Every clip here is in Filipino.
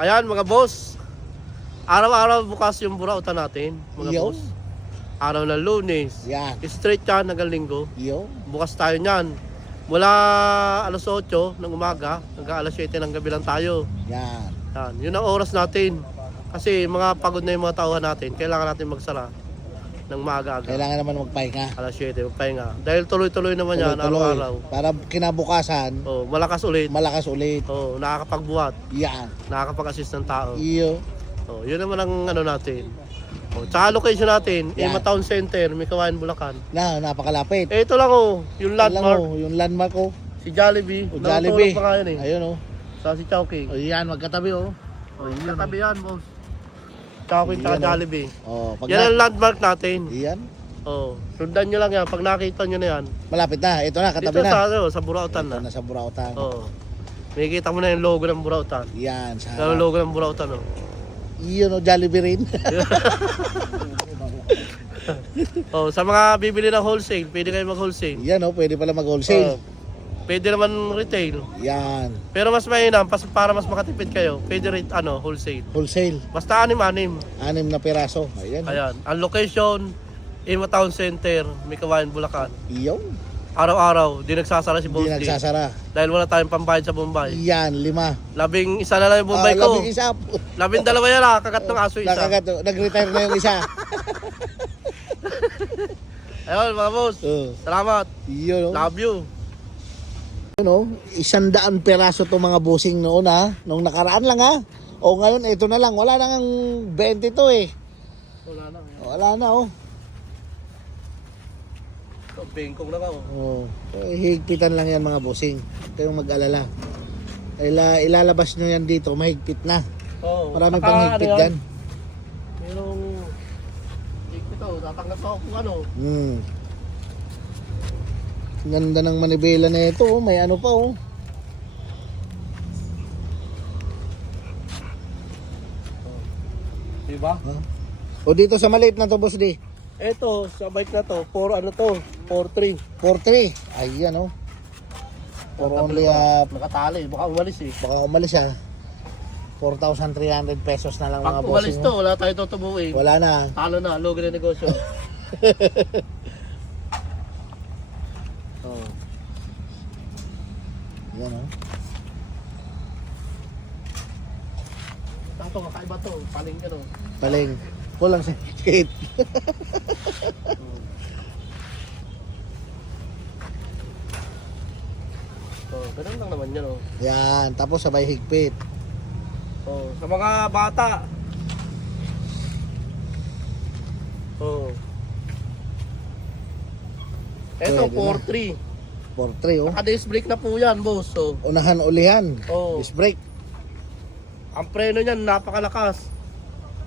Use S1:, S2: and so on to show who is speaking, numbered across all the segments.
S1: Ayan mga boss. Araw-araw bukas yung burautan natin, mga
S2: Yo.
S1: boss. Araw ng lunes.
S2: Yan.
S1: Straight yan hanggang linggo.
S2: Yo.
S1: Bukas tayo niyan. Mula alas 8 ng umaga hanggang alas 7 ng gabi lang tayo.
S2: Yan.
S1: Yan. Yun ang oras natin. Kasi mga pagod na yung mga tauhan natin. Kailangan natin magsara ng maaga-aga.
S2: Kailangan naman magpahinga.
S1: Alas 7, magpahinga. Dahil tuloy-tuloy naman yan,
S2: Tuloy-tuloy.
S1: araw-araw.
S2: Para kinabukasan,
S1: Oh, malakas ulit.
S2: malakas ulit.
S1: Oh, nakakapagbuhat,
S2: Yan.
S1: nakakapag-assist ng tao.
S2: Iyo.
S1: Oh, yun naman ang ano natin. Oh, tsaka location natin,
S2: Yan.
S1: Ima Town Center, Mikawayan, Bulacan.
S2: Na, napakalapit.
S1: Eh, ito lang oh, yung
S2: Alam
S1: landmark,
S2: mo, yung landmark ko.
S1: si Jollibee.
S2: O,
S1: Nakatulog
S2: Jollibee.
S1: pa nga eh.
S2: Ayun oh.
S1: Sa si Chowking.
S2: O yan, magkatabi oh.
S1: Oh, katabi yan, boss. Tsaka
S2: Yan, oh.
S1: Jollibee.
S2: Oh, pag
S1: Yan ang landmark natin.
S2: Yan.
S1: Oh, sundan nyo lang yan. Pag nakita nyo na yan,
S2: Malapit na. Ito na,
S1: dito
S2: katabi na.
S1: sa, ano, sa Burautan
S2: Ito
S1: na.
S2: na sa Burautan.
S1: Oh. Makikita mo na yung logo ng Burautan.
S2: Yan. Sa
S1: Yung logo ng Burautan, oh.
S2: Iyon oh, Jollibee rin.
S1: Oh, sa mga bibili ng wholesale, pwede kayo mag-wholesale.
S2: yan oh, pwede pala mag-wholesale.
S1: Oh, pwede naman retail.
S2: Yan.
S1: Pero mas mainam pas para mas makatipid kayo. Pwede rin ano, wholesale.
S2: Wholesale.
S1: Basta anim-anim.
S2: Anim na piraso. Ayan.
S1: Ayan. Ang location, Ima Town Center, Mikawayan, Bulacan.
S2: Iyon.
S1: Araw-araw, di nagsasara si Boss
S2: Hindi nagsasara.
S1: Dahil wala tayong pambayad sa Bombay.
S2: Yan, lima.
S1: Labing isa na lang yung Bombay
S2: Ah,
S1: ko.
S2: labing isa.
S1: Labing dalawa yan ah, kagat ng aso isa.
S2: Nakagat, nag-retire na yung isa.
S1: Ayun mga boss,
S2: Oh,
S1: salamat.
S2: iyon oh.
S1: Love you.
S2: Yun oh, isang daan peraso to mga busing noon ha. Nung nakaraan lang ha. O ngayon, ito na lang. Wala nang 20 to eh.
S1: Wala na.
S2: Wala na oh.
S1: Bengkong na ka oh.
S2: oh. Eh, higpitan lang yan mga busing. Huwag kayong mag-alala. Ila, ilalabas nyo yan dito, mahigpit na.
S1: Oh,
S2: Maraming pang higpit
S1: ano
S2: dyan.
S1: Merong higpit oh, tatanggap ako kung ano.
S2: Hmm. Ganda ng manibela na ito, oh. may ano pa oh.
S1: Diba?
S2: O dito sa maliit na to, boss di.
S1: Ito, sa bike na to, 4 ano to, 4-3.
S2: 4-3. Ayan oh. For only uh,
S1: Nakatali, baka umalis eh.
S2: baka umalis siya. 4,300 pesos na lang mga
S1: Pag umalis
S2: bossing.
S1: to,
S2: oh.
S1: wala tayo tutubuin.
S2: Wala na.
S1: Talo na, logo na negosyo. oh.
S2: Yan oh.
S1: Tato, kakaiba to, paling ka no.
S2: Paling. Kulang sa skate.
S1: Oh, ganun lang naman yan oh.
S2: Yan. Tapos sabay higpit.
S1: Oh, sa mga bata. Oh. Ito,
S2: Pwede
S1: 4-3.
S2: 4-3 oh.
S1: Naka-disc brake na po yan, boss. So,
S2: Unahan ulihan.
S1: Oh.
S2: Disc brake.
S1: ang preno niyan, napakalakas.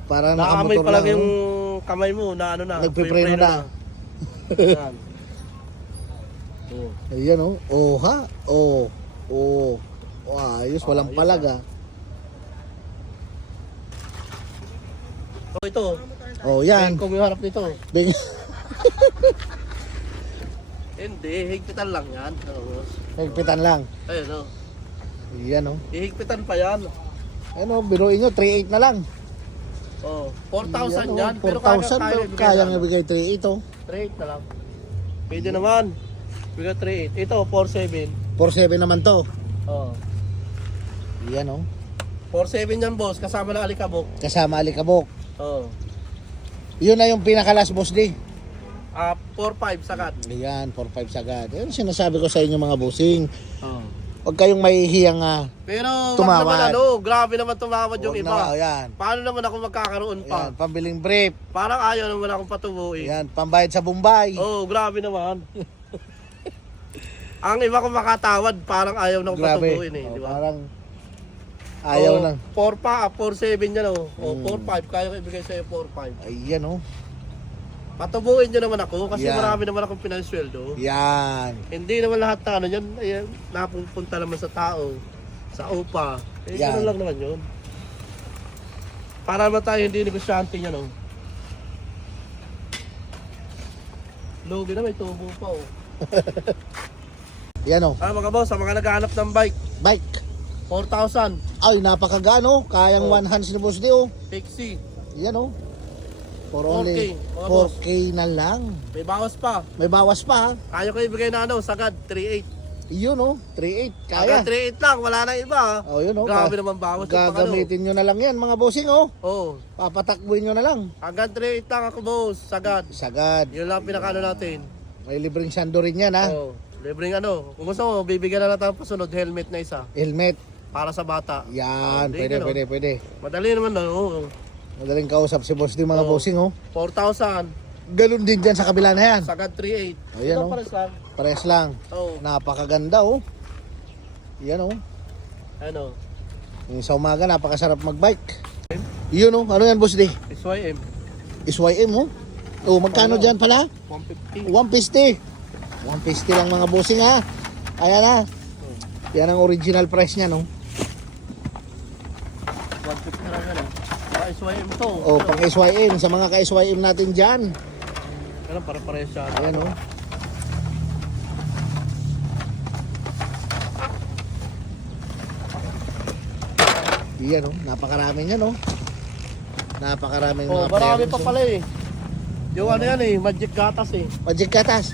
S2: Para
S1: Nakakamay
S2: nakamotor
S1: pa lang
S2: lang.
S1: yung
S2: oh.
S1: kamay mo na ano na.
S2: Nagpipreno na.
S1: Yan. Oh.
S2: Ayan oh. Oh ha. Oh. Oh. Oh, ayos. Walang
S1: ayos,
S2: palaga.
S1: So ito,
S2: Oh, yan.
S1: kung yung harap nito.
S2: Bing-
S1: Hindi, higpitan lang yan. Ano, boss?
S2: Higpitan lang.
S1: Ayun, oh.
S2: Yan oh.
S1: Hihigpitan pa yan.
S2: Ano, biruin nyo, 3.8 na lang.
S1: Oh, 4,000
S2: Yan,
S1: yan.
S2: oh,
S1: Pero
S2: 4,000
S1: kaya,
S2: nga bigay 3.8 oh.
S1: 3.8 na lang. Pwede naman. Bigay 3.8. Ito, 4.7.
S2: 4.7 naman to.
S1: Oh.
S2: Yan oh.
S1: 4.7 yan, boss. Kasama ng alikabok.
S2: Kasama alikabok.
S1: Oh.
S2: Yun na yung pinakalas boss di.
S1: Ah, 4.5 sakat.
S2: Ayan, 4.5 sagad. Yan sinasabi ko sa inyo mga busing.
S1: Oh.
S2: Huwag kayong mahihiyang nga.
S1: Pero wag
S2: Tumawad.
S1: naman ano, grabe naman tumawad yung
S2: Huwag
S1: iba.
S2: na, ayan.
S1: Paano naman ako magkakaroon pa?
S2: Ayan, pambiling brief.
S1: Parang ayaw naman akong patubuin.
S2: Ayan, pambayad sa Bombay.
S1: Oh, grabe naman. Ang iba kong makatawad, parang ayaw na akong
S2: Grabe.
S1: patubuin eh,
S2: Oh,
S1: di ba?
S2: Parang ayaw
S1: oh,
S2: na.
S1: 4 pa, 4-7 yan oh. Oh,
S2: Mm.
S1: 4-5, kaya ko ibigay sa'yo 4-5.
S2: Ayan oh.
S1: Patubuin nyo naman ako kasi
S2: Yan.
S1: marami naman akong pinansweldo.
S2: Yan.
S1: Hindi naman lahat na ano yan, ay, napupunta naman sa tao, sa upa. Eh,
S2: Yan.
S1: ganun lang naman yun. Para naman tayo hindi negosyante yan, oh. Lugi na may tubo pa, oh.
S2: Yan oh.
S1: Ah, mga boss, sa mga naghahanap ng bike,
S2: Bike.
S1: 4,000.
S2: Ay, napakagano. Kayang
S1: Oh.
S2: one hands ni Boss D, oh.
S1: Pixie.
S2: Yan, oh. For
S1: 4K,
S2: only
S1: mga
S2: 4K na lang.
S1: May bawas pa.
S2: May bawas pa, ha?
S1: Kaya ko ibigay na ano, sagad, 3,800.
S2: Yun, oh. 3.8.
S1: Kaya.
S2: Kaya.
S1: 3,800 lang, wala na iba.
S2: Oh, yun, oh.
S1: Grabe naman bawas. yung pang ano.
S2: Gagamitin nyo na lang yan, mga bossing, oh.
S1: Oo.
S2: Papatakbuhin nyo na lang.
S1: Hanggang 3,800 lang ako, boss. Sagad.
S2: Sagad.
S1: Yun lang pinakano natin.
S2: May libreng sando rin yan, ha?
S1: Oo. Libreng ano. Kung gusto mo, bibigyan na lang tayo pasunod helmet na isa.
S2: Helmet.
S1: Para sa bata.
S2: Yan,
S1: Oh, di
S2: pwede,
S1: ganun.
S2: pwede, pwede.
S1: Madali naman na. Oo.
S2: Madaling kausap si boss di mga
S1: Oo.
S2: bossing, oh.
S1: 4,000.
S2: Ganun din dyan sa kabila na yan.
S1: Sagad 3,800.
S2: Ayan,
S1: Ito
S2: oh.
S1: pares lang.
S2: Pares lang.
S1: Oo.
S2: Napakaganda, oh. Yan, oh.
S1: Ano.
S2: Yung sa umaga, napakasarap magbike. Yun, oh. Ano yan, boss di?
S1: SYM.
S2: SYM, oh. Oh, magkano dyan pala?
S1: 150.
S2: 150. 150 lang mga bossing, ha? Ayan, ha? Yan ang original price niya, no?
S1: 150 na lang yan. ah. Saka SYM to.
S2: Oh, pang SYM. Sa mga ka-SYM natin dyan.
S1: Ganun, pare-pares siya.
S2: Ayan, oh. Yan, oh. Napakarami niya, no? Napakaraming
S1: Oh,
S2: mga
S1: marami pa
S2: oh.
S1: pala eh. Yung ano yan eh, magic gatas eh.
S2: Magic Katas.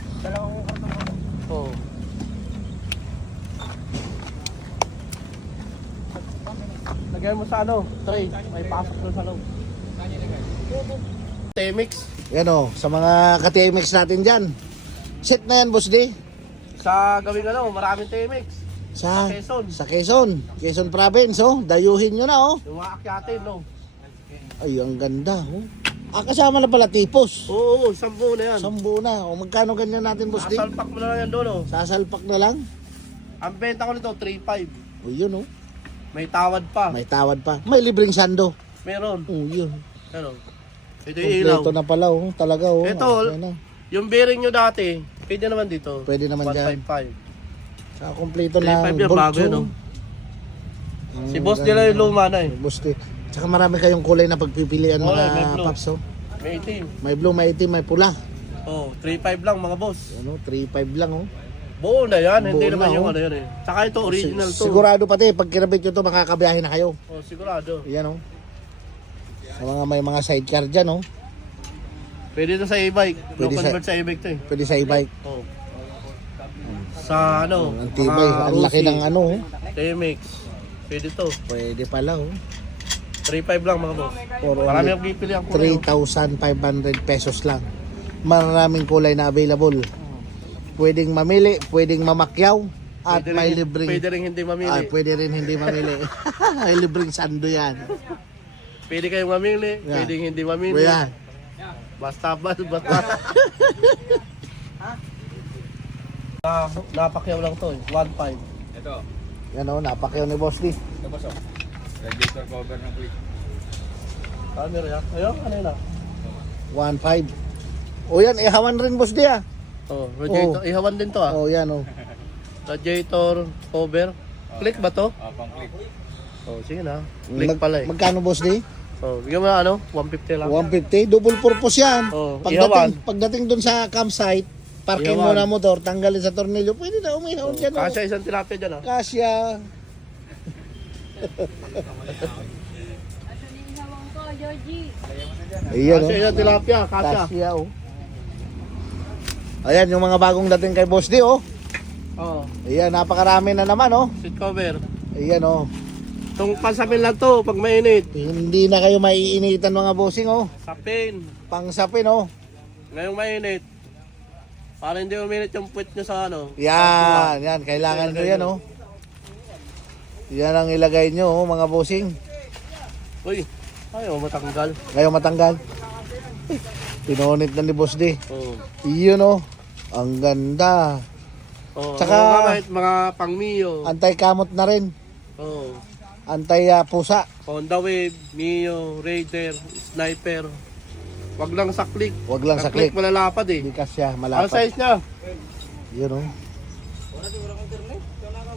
S1: Oh. Lagyan mo sa ano, tray. May pasok doon sa loob. Temix.
S2: Yan, oh. Sa mga ka-TMX natin dyan. Set na yan, boss di.
S1: Sa gawing ano, maraming Temix.
S2: Sa,
S1: Quezon.
S2: sa Quezon. Quezon Province, oh. Dayuhin nyo na, oh.
S1: Yung mga akyatin, no?
S2: Ay, ang ganda, oh. Ah, kasama na pala tipos.
S1: Oo, oo, sampu na yan.
S2: Sambu na. O magkano ganyan natin, boss di?
S1: Asalpak mo na lang yan doon, oh.
S2: Sasalpak na lang.
S1: Ang benta ko nito, 3.5.
S2: O yun, oh.
S1: May tawad pa.
S2: May tawad pa. May libreng sando.
S1: Meron.
S2: O yun.
S1: Ano? Ito yung ilaw.
S2: Kompleto na pala, oh. Talaga, oh.
S1: Ito,
S2: na.
S1: Yung bearing nyo dati, pwede naman dito.
S2: Pwede naman dyan.
S1: 155.
S2: Sa kompleto na.
S1: 3.5 yan, bago yun, oh. Si boss nila yung luma na eh.
S2: Boss di. Tsaka marami kayong kulay na pagpipilian mga
S1: may blue.
S2: paps, oh.
S1: May itim.
S2: May blue, may itim, may pula.
S1: Oh, 3.5 lang mga boss.
S2: Ano, 3.5 lang, oh.
S1: Buo na yan, hindi
S2: Buo
S1: naman
S2: na,
S1: yung
S2: oh.
S1: ano yan eh. Tsaka ito original to.
S2: Sigurado pati, pag kinabit nyo to, makakabiyahe na kayo.
S1: Oh, sigurado.
S2: Yan, oh. Sa mga may mga sidecar dyan, oh.
S1: Pwede to sa e-bike. No
S2: Pwede sa-
S1: convert sa e-bike to eh.
S2: Pwede sa e-bike.
S1: Oh. Sa ano,
S2: Ang tibay, ang laki ng ano, oh.
S1: TMX. Pwede to.
S2: Pwede pala, oh.
S1: 3.5 lang mga boss.
S2: For
S1: Marami
S2: only
S1: ang pipili ang kulay. oh.
S2: 3,500 pesos lang. Maraming kulay na available. Pwedeng mamili, pwedeng mamakyaw, at
S1: Pwede
S2: may
S1: rin-
S2: libreng...
S1: Pwede rin hindi mamili.
S2: Ah, pwede rin hindi mamili. may libreng sando yan.
S1: Pwede kayong mamili,
S2: Yeah.
S1: pwede hindi mamili.
S2: Yan.
S1: Basta ba, basta. Ah, napakyaw lang to eh. 1.5.
S3: Ito,
S2: Yan o, napakyaw ni Boss D.
S3: ito ba so? Radiator cover ng click.
S1: Camera yan. Ayun, ano yun ah.
S2: 1.5. O yan, ihawan rin Boss D ah.
S1: Oh, radiator.
S2: Oh.
S1: Ihawan din to ah.
S2: O yan o.
S1: Radiator, cover. Click ba to?
S3: Ah, pang click.
S1: Oh, sige na. Click pala eh.
S2: Magkano Boss D?
S1: Oh, bigyan mo na ano, 150 lang.
S2: 150. Double purpose yan.
S1: Oh,
S2: pagdating,
S1: ihawan.
S2: pagdating dun sa campsite, parking mo
S1: Ihawan.
S2: na motor, tanggalin sa tornilyo, pwede na umihaw
S1: Oh,
S2: dyan o.
S1: kasya isang tilapia dyan ah.
S2: Kasya.
S4: Hawang ko, Georgie.
S2: Ayan.
S1: Kasya isang tilapia, kasya.
S2: Kasya o. Ayan yung mga bagong dating kay Boss D oh.
S1: Oh,
S2: Ayan, napakarami na naman oh.
S1: seat cover.
S2: Ayan oh.
S1: Itong pansapin lang to pag mainit.
S2: Hindi na kayo maiinitan mga bossing oh.
S1: Sapin.
S2: Pangsapin oh.
S1: Ngayong mainit. Para hindi uminit yung puwet nyo sa ano.
S2: Yan, yan. Kailangan nyo yan oh. Yan ang ilagay nyo oh, mga bossing.
S1: Uy, ayaw matanggal.
S2: Ngayon matanggal. Pinunit na ni Boss D.
S1: Oh.
S2: Iyon oh. Ang ganda.
S1: Oh,
S2: Tsaka-
S1: mga mga pang-Mio.
S2: Anti-kamot na rin.
S1: Oh.
S2: Anti-pusa.
S1: Honda Wave, Mio, Raider, Sniper. Wag lang sa click.
S2: Wag lang sa
S1: click
S2: click.
S1: malalapad eh.
S2: Hindi kasya,
S1: Ano
S2: malapad.
S1: size niya?
S2: Yun oh.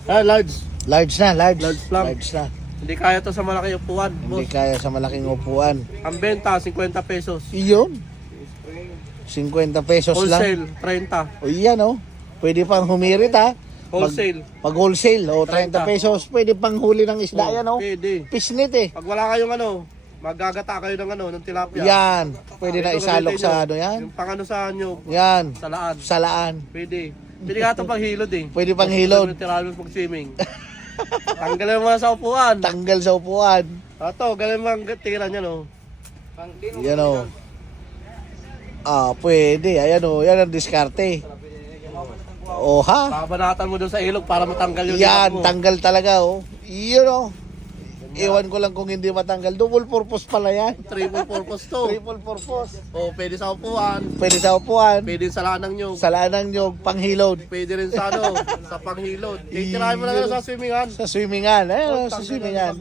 S1: Ah, large.
S2: Large na, large.
S1: Large lang.
S2: Large na.
S1: Hindi kaya to sa malaki upuan.
S2: Hindi
S1: Boss.
S2: kaya sa malaking upuan.
S1: Ang benta, 50 pesos.
S2: Iyon. 50 pesos lang.
S1: Wholesale, 30.
S2: O yan oh. Pwede pang humirit ha.
S1: Wholesale.
S2: Pag wholesale, o 30
S1: 30.
S2: pesos, pwede pang huli ng isda
S1: Oh,
S2: yan, o.
S1: Pwede.
S2: Pisnit eh.
S1: Pag wala kayong ano, magagata kayo ng ano, ng tilapia.
S2: Yan. Pwede na
S1: Ito,
S2: isalok sa ano yan.
S1: Yung pang ano sa nyo,
S2: Yan.
S1: salaan.
S2: Salaan.
S1: Pwede. Pwede nga ito pang hilod eh.
S2: Pwede pang hilod.
S1: Tiralo pag swimming. Tanggalin mo na sa upuan.
S2: Tanggal sa upuan.
S1: Ato, galin mo ang tira niya no.
S2: Yan o. Ah, pwede. Ayan o. Yan ang diskarte. O ha?
S1: Babanatan mo doon sa ilog para matanggal yung
S2: Yan,
S1: ilog mo.
S2: tanggal talaga o. Yun o. Iwan ko lang kung hindi matanggal. Double purpose pala yan.
S1: Triple purpose to.
S2: Triple purpose.
S1: O, pwede sa upuan.
S2: Pwede sa upuan.
S1: Pwede sa lanang nyo.
S2: Salanang nyo, panghilod.
S1: Pwede rin sa ano, sa panghilod. Titirahin mo lang sa swimmingan.
S2: Sa swimingan. Ayan o, sa
S1: lang yan.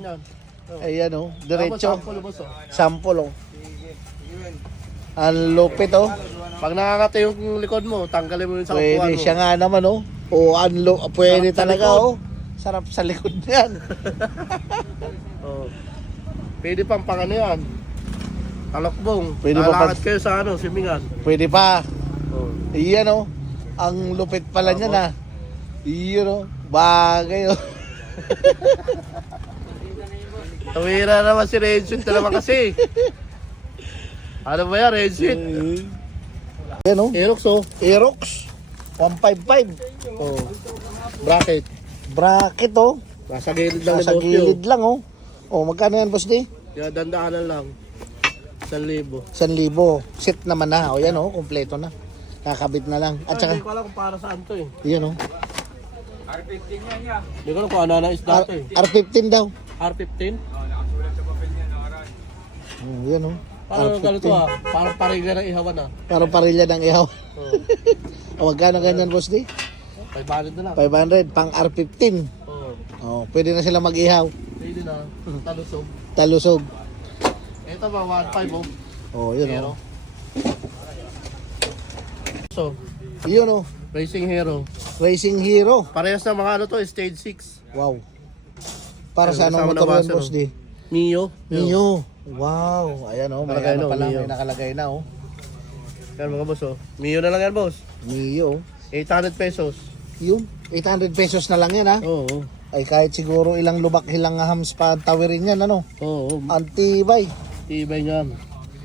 S2: Ayan o,
S1: Tapos,
S2: diretso.
S1: sample, oh.
S2: Sample o. Ang lupit o.
S1: Pag nakakata yung likod mo, tanggalin mo yun sa upuan
S2: Pwede
S1: mo.
S2: siya nga naman o. O, anlo, pwede
S1: Sarap sa
S2: talaga
S1: likod.
S2: o. Sarap sa likod yan.
S1: Oh. Pwede pang pang ano yan. Talokbong.
S2: Pwede pa
S1: Lalakad kayo sa ano, swimingan.
S2: Pwede pa.
S1: Oh.
S2: Iyan o. Ang lupit pala niya na. Iyan o. Bagay o.
S1: Tawira naman si. Ito naman kasi. Ano ba yan, Redsun?
S2: Yan o.
S1: Aerox oh.
S2: Aerox. 155.
S1: Oh. Bracket.
S2: Bracket o.
S1: Nasa gilid lang
S2: Nasa gilid lang o. O, magkano yan, boss di?
S1: Kaya dandaanan lang. 1,000.
S2: 1,000. Set naman na. O, yan o. Kompleto na. Kakabit na lang. At saka,
S1: hindi ko alam kung para saan to eh.
S2: yan o.
S3: R15 yan niya.
S1: Hindi ko alam kung ano na isda
S2: R-
S1: to eh.
S2: R15 daw.
S1: R15?
S3: Oh, nakasulat sa papel niya nakaraan.
S2: O, yan o.
S1: Parang ganito ah. Parang pariga ng ihawan ah.
S2: Parang parilya ng ihaw.
S1: Oh.
S2: o, magkano ganyan, boss di?
S1: 500 na lang.
S2: 500. Pang R15.
S1: Oh.
S2: O, pwede na sila mag-ihaw.
S1: Pwede na. Talusog.
S2: Talusog.
S1: Ito ba, 1.5 oh.
S2: O, yun
S1: Hero.
S2: o.
S1: So,
S2: Yun o.
S1: Racing Hero.
S2: Racing Hero.
S1: Parehas na mga ano to, stage 6.
S2: Wow. Para
S1: Ayun,
S2: sa anong
S1: kasama na
S2: motor yan,
S1: buzzer,
S2: boss
S1: oh.
S2: di?
S1: Mio.
S2: Mio. Wow. Ayan o. May
S1: Nakalagay
S2: ano
S1: na,
S2: pala.
S1: Mio.
S2: May nakalagay na o.
S1: Yan mga boss oh. Mio na lang yan boss.
S2: Mio.
S1: 800 pesos.
S2: Yun. 800 pesos na lang yan ha.
S1: Oo.
S2: Ay kahit siguro ilang lubak ilang hams pa tawirin yan ano.
S1: Oo.
S2: Antibay.
S1: Tibay niyan.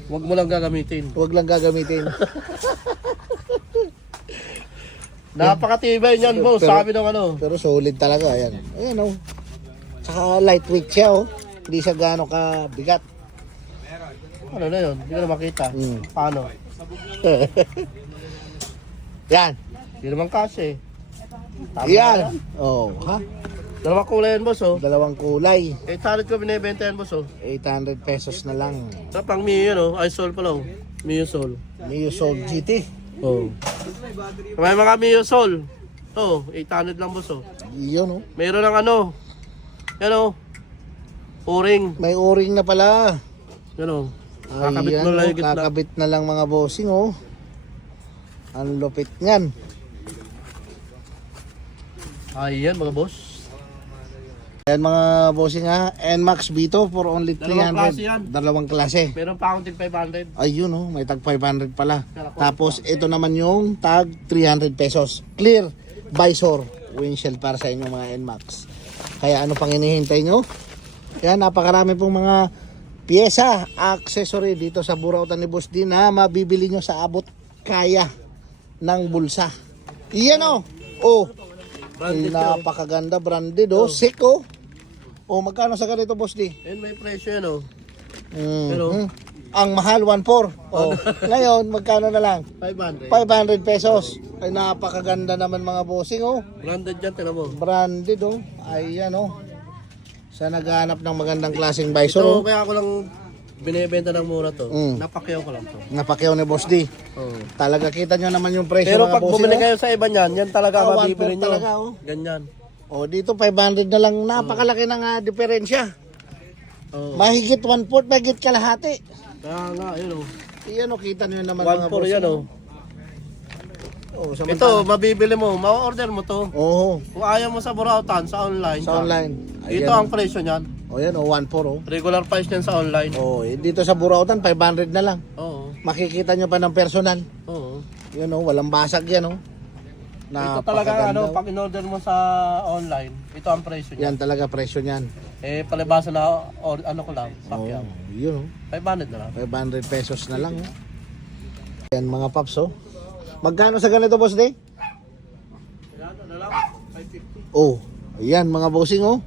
S1: Huwag mo lang gagamitin.
S2: Huwag lang gagamitin.
S1: Napakatibay niyan boss.
S2: Pero-
S1: Sabi ng ano.
S2: Pero solid talaga. Ayan. Ayan o. Tsaka lightweight siya o. Hindi siya gaano ka bigat.
S1: Ano na yun? Hindi ko na makita.
S2: Mm.
S1: Paano?
S2: yan.
S1: Hindi naman kasi. Tama
S2: Yan.
S1: yan.
S2: Oh, ha?
S1: Dalawang kulay yan boss oh.
S2: Dalawang kulay.
S1: 800 ko binibenta yan boss oh.
S2: 800 pesos na lang.
S1: Sa pang Mio yun oh. Ay Sol pala oh. Mio Sol.
S2: Mio Soul GT.
S1: Oh. May mga Mio Sol. Oh, 800 lang boss oh.
S2: Yun o.
S1: Meron ng ano. Yan oh. O-ring.
S2: May o-ring na pala.
S1: Yan oh. Kakabit
S2: Ayan,
S1: mo lang
S2: oh,
S1: yung gitna.
S2: kakabit na lang mga bossing oh. Ang lupit niyan.
S1: Ayan mga boss.
S2: Ayan mga bossing ha. NMAX B2 for only 300.
S1: Dalawang klase yan.
S2: Dalawang klase.
S1: Meron pa akong tig 500.
S2: Ayun oh, may tag 500 pala. Tapos ito naman yung tag 300 pesos. Clear visor windshield para sa inyong mga NMAX. Kaya ano pang hinihintay nyo? Yan, napakarami pong mga pyesa, accessory dito sa Burautan ni Boss D na mabibili nyo sa abot kaya ng bulsa. Iyan oh. Oh,
S1: Branded
S2: napakaganda branded oh. Sick oh. Oh, magkano sa ganito Boss D?
S1: Ayun may presyo yan oh.
S2: Mhm.
S1: Pero-
S2: ang mahal 1.4. Oh. Ngayon magkano na lang?
S1: 500.
S2: 500 pesos. Ay napakaganda naman mga bossing oh.
S1: Branded yan, tira mo.
S2: Branded oh. Ayan oh. Sa naghahanap ng magandang klaseng
S1: Ito,
S2: visor oh.
S1: kaya ako lang binibenta ng mura to.
S2: Mm.
S1: Napakyaw ko lang to.
S2: Napakyaw ni Boss D.
S1: Oh.
S2: Talaga kita nyo naman yung presyo
S1: Pero pag
S2: bossing.
S1: bumili
S2: oh.
S1: kayo sa iba niyan, yan talaga
S2: Ah,
S1: mabibili
S2: 1.4
S1: nyo.
S2: talaga, oh.
S1: Ganyan.
S2: Oh, dito 500 na lang. Napakalaki ng ah, diferensya.
S1: Oh.
S2: Mahigit 1 fourth, mahigit kalahati.
S1: Kaya nga, yun oh.
S2: Iyan oh, kita nyo naman mga
S1: 1
S2: bossing.
S1: yan oh.
S2: Oh,
S1: Ito, mabibili mo, ma-order mo to.
S2: Oo,
S1: Kung ayaw mo sa Burautan, sa online.
S2: sa online.
S1: Dito ang presyo niyan.
S2: Oh, yan oh, 1.4 oh.
S1: Regular price niyan sa online.
S2: Oh, eh, dito sa Burautan 500 na lang.
S1: Oo.
S2: Makikita nyo pa ng personal.
S1: Oo.
S2: Yun oh, walang basag yan oh.
S1: ito talaga
S2: Napakaganda.
S1: ano, pag in-order mo sa online, ito ang presyo niya.
S2: Yan talaga presyo niyan.
S1: Eh, palibasa na, or, ano ko lang,
S2: Oh,
S1: sakyan.
S2: yun oh.
S1: 500 na lang.
S2: 500 pesos na lang. Oh. Yan mga paps oh. Magkano sa ganito boss day?
S1: Na lang? 550.
S2: Oh, ayan mga bossing oh.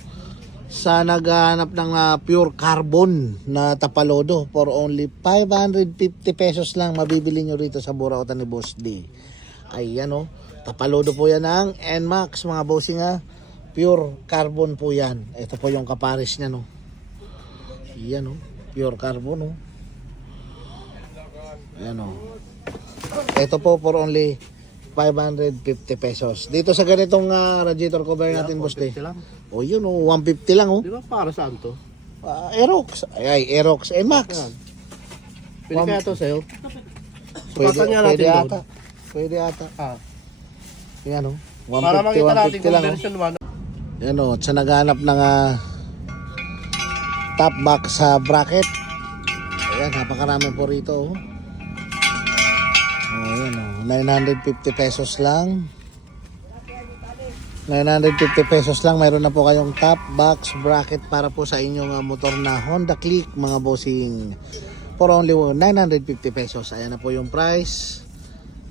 S2: Sa naghahanap ng ah, pure carbon na tapalodo for only 550 pesos lang mabibili nyo rito sa Burautan ni Boss D. Ayan oh. Tapalodo po yan ng NMAX mga bossing ha. Pure carbon po yan. Ito po yung kapares niya no. Ayan oh. Pure carbon oh. Ayan oh. Ito po for only 550 pesos. Dito sa ganitong ah, radiator cover natin, boss day.
S1: 450 lang.
S2: O yun, oh, 150 lang, oh.
S1: Di ba para saan to?
S2: Ah, Aerox. Ay, ay, Aerox NMAX.
S1: Yan. Pili kaya to sa'yo?
S2: Pwede, pwede
S1: doon.
S2: ata. Pwede ata.
S1: Ah,
S2: Yan, oh. 150,
S1: para makita natin
S2: 150
S1: kung
S2: lang, oh.
S1: version 1.
S2: Yan, oh. Sa naghanap ng ah, top box sa bracket. Ayan, napakarami po rito, oh. Oh, oh. 950 pesos lang. 950 pesos lang. Mayroon na po kayong top box bracket para po sa inyong ah, motor na Honda Click, mga bossing. For only 950 pesos. Ayan na po yung price.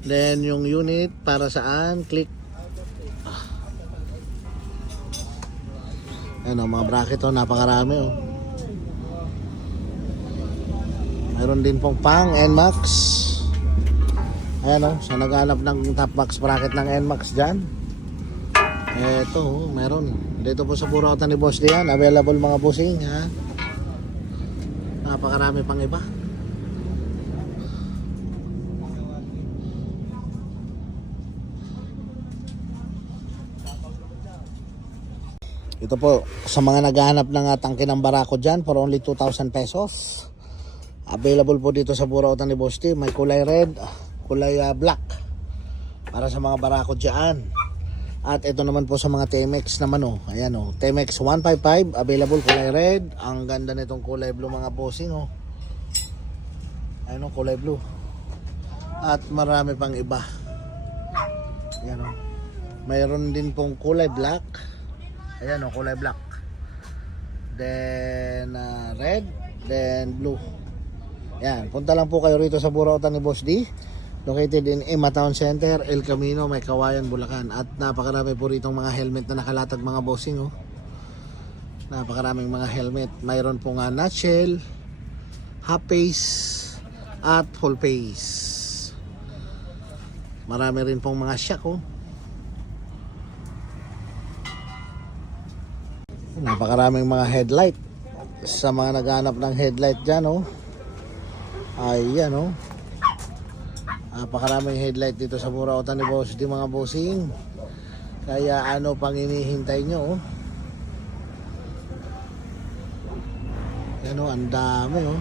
S2: Then yung unit para saan? Click. Ah. Ayan o, mga bracket o, napakarami o. Mayroon din pong pang NMAX. Ayan o, sa naghanap ng top box bracket ng NMAX dyan. Eto, oh, meron. Dito po sa Burautan ni Boss Dian, available mga bossing ha. Napakarami pang iba. Ito po, sa mga naghahanap ng uh, tangke ng barako dyan for only 2,000 pesos. Available po dito sa Burautan ni Boss T. May kulay red, kulay ah, black. Para sa mga barako dyan. At ito naman po sa mga Temex naman oh. Ayan oh. Temex 155 available kulay red. Ang ganda nitong kulay blue mga bossing oh. Ayan oh, kulay blue. At marami pang iba. Ayan oh. Mayroon din pong kulay black. Ayan oh, kulay black. Then ah, red, then blue. Yan, punta lang po kayo rito sa Burautan ni Boss D. Located in Ima Town Center, El Camino, may Kawayan, Bulacan. At napakarami po rito mga helmet na nakalatag mga bossing. Oh. Napakaraming mga helmet. Mayroon po nga nutshell, half face, at full face. Marami rin pong mga shock. Oh. Napakaraming mga headlight. Sa mga naghanap ng headlight dyan, oh. Ayan, oh. Napakaraming headlight dito sa Burautan ni Boss di mga bossing. Kaya ano pang hinihintay nyo, oh. Oh, ang dami, oh.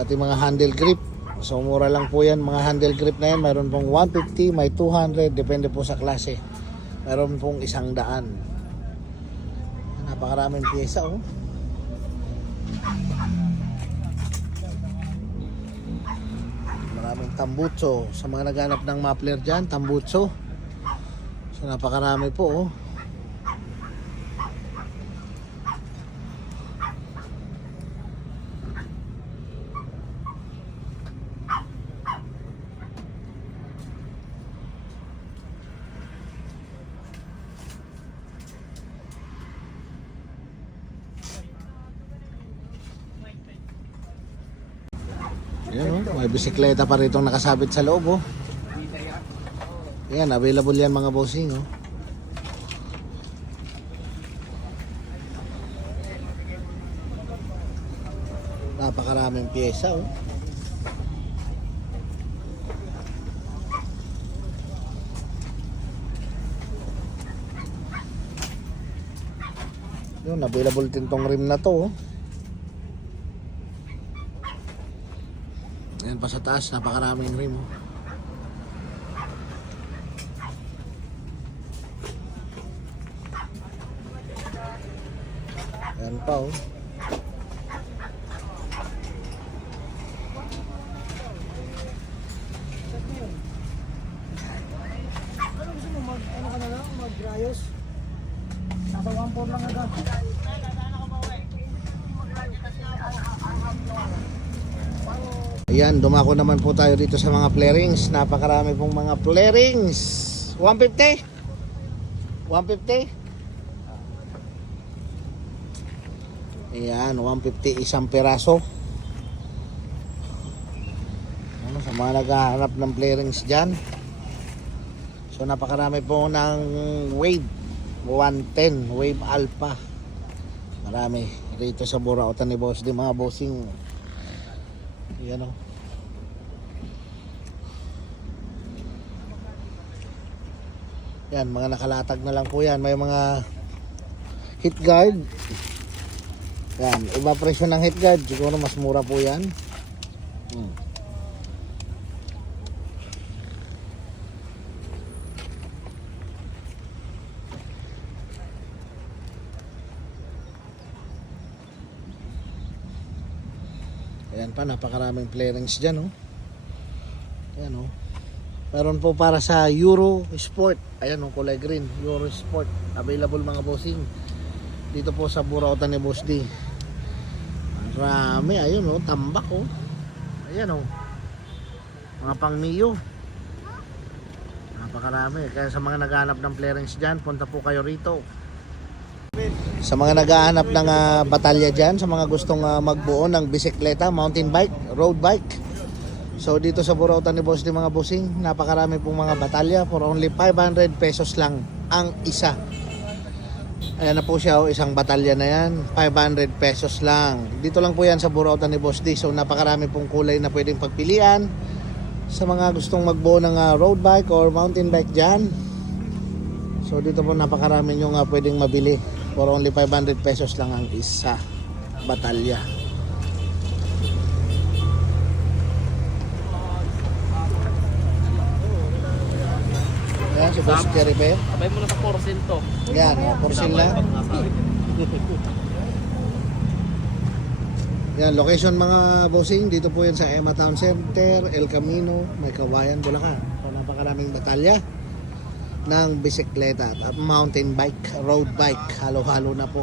S2: Pati mga handle grip. So, mura lang po yan. Mga handle grip na yan. Mayroon pong 150, may 200. Depende po sa klase. Mayroon pong isang daan. Napakaraming pyesa, oh. Maraming tambutso. Sa mga naghanap ng muffler dyan, tambutso. So, napakarami po, oh. Ayan oh, may bisikleta pa rito nakasabit sa loob oh. Ayan, available yan mga bossing oh. Napakaraming pyesa oh. Yun, available din tong rim na to oh. Ayan pa sa taas, napakaraming rim. Ayan pa oh. Ayan, dumako naman po tayo dito sa mga flarings. Napakarami pong mga flarings. 150? 150? Ayan, 150 isang peraso. Ano, sa mga naghahanap ng flarings dyan. So napakarami po ng Wave 110, Wave Alpha. Marami rito sa Burautan ni Boss di mga bossing. Yan o. Yan, mga nakalatag na lang po yan. May mga hit guard. Yan, iba presyo ng hit guard. Siguro mas mura po yan. Hmm. Ayan pa, napakaraming flarings dyan, oh. Ayan, oh. Meron po para sa Euro Sport. Ayan, oh, kulay green. Euro Sport. Available mga bossing. Dito po sa Burautan ni Boss D. Marami, ayun, oh. Tambak, oh. Ayan, oh. Mga pang Mio. Napakarami. Kaya sa mga naghahanap ng flarings dyan, punta po kayo rito. Sa mga naghahanap ng ah, batalya dyan, sa mga gustong ah, magbuo ng bisikleta, mountain bike, road bike. So dito sa Burautan ni Boss di mga bossing, napakarami pong mga batalya for only 500 pesos lang ang isa. Ayan na po siya, oh, isang batalya na yan, 500 pesos lang. Dito lang po yan sa Burautan ni Boss D. So napakarami pong kulay na pwedeng pagpilian. Sa mga gustong magbuo ng ah, road bike or mountain bike dyan, So dito po napakarami nyo nga pwedeng mabili for only 500 pesos lang ang isa batalya. Yan, Boss Jerry Bear.
S1: Abay mo na sa porsyento.
S2: Yan, oh, for sale na. Yan, location mga bossing, dito po yan sa Emma Town Center, El Camino, May Kawayan, Bulacan. So napakaraming batalya ng bisikleta at mountain bike, road bike, halo-halo na po.